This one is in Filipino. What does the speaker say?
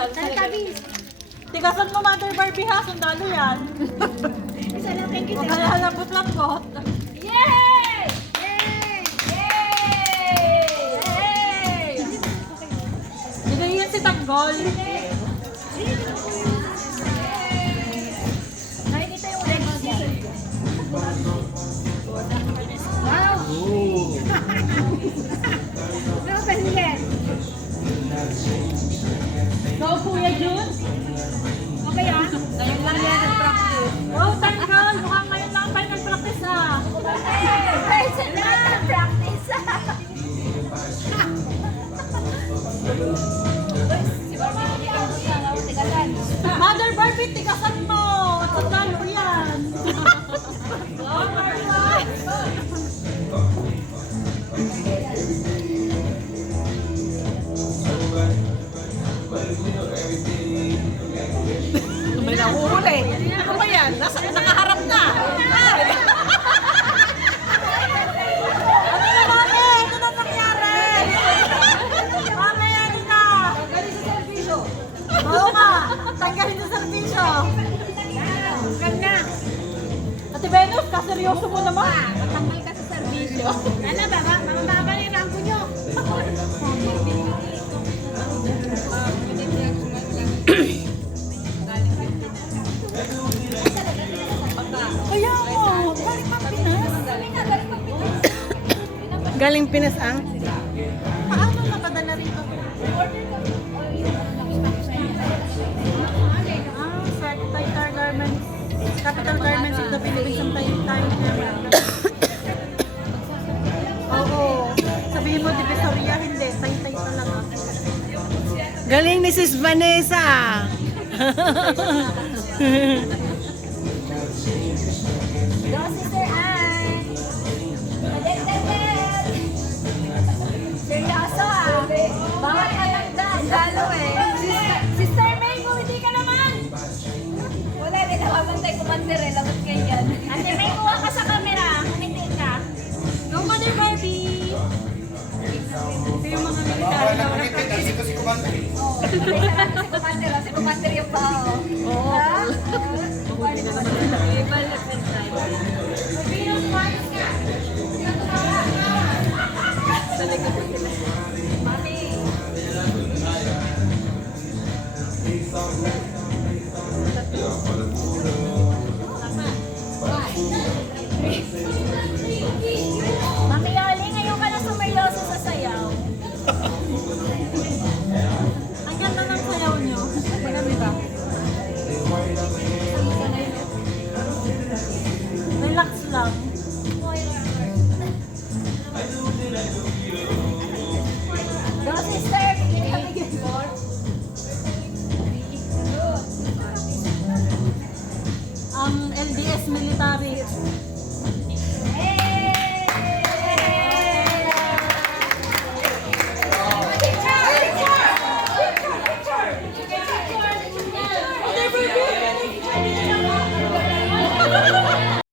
sundalo sa Tabi. Tigasan mo, Mother Barbie, ha? Sundalo yan. Isa lang kay Huwag kita. ka halabot-labot. Yay! Yay! Yay! Bigay yan si Tanggol. Nakikita yung legs niya. Wow! Nakapalin yan. Go, Kuya Jun. Okay ah? Ngayon lang yan nag-practice. Wow, Tanggol. Mukhang ngayon lang tayo nag-practice, ha? Person lang practice. Si Barbie hindi ako siya. Tigasan. Mother Barbie, tigasan mo. Sundalo yan. Oh, Barbie! May nahuhuli. Ano ba yan? Nakaharap na. Ay. Ano na, Mami? Ano na nangyari? Mami, ano na? Galing sa servisyo. Oo nga. Tanggalin sa servisyo. Huwag na. Ate Venus, kaseryoso mo naman. Matanggal ka sa servisyo. Ano ba? Mamababa yung rangko nyo. Kaya mo, galing pa Pinas. Galing Pinas ang? Paano napadala rito? Secretary Garments. Capital Garments in the Philippines ang tayo Oo. Sabihin mo, Divisoria, hindi. Tay-tay talaga. Galing ni Sis Vanessa. Go, Sister Ann! Madet-det-det! Seryoso ah! Bawal ka ng dalo eh! Sister May, kung hindi ka naman! Wala, hindi nakabantay kumandir eh. Labat ganyan. Ate May, kuha ka sa camera. Kumiti ka. Go, Mother Barbie! Ito yung mga military na walang practice. Oo. Patay sa natin si Kumandir. Si Kumandir yung bao. Oo. Ha? Ibal na Mami. Mami Yoli, ngayon ka na sumeryoso sa sayaw. Ang ganda ng sayaw nyo. Maganda ba? Relax lang.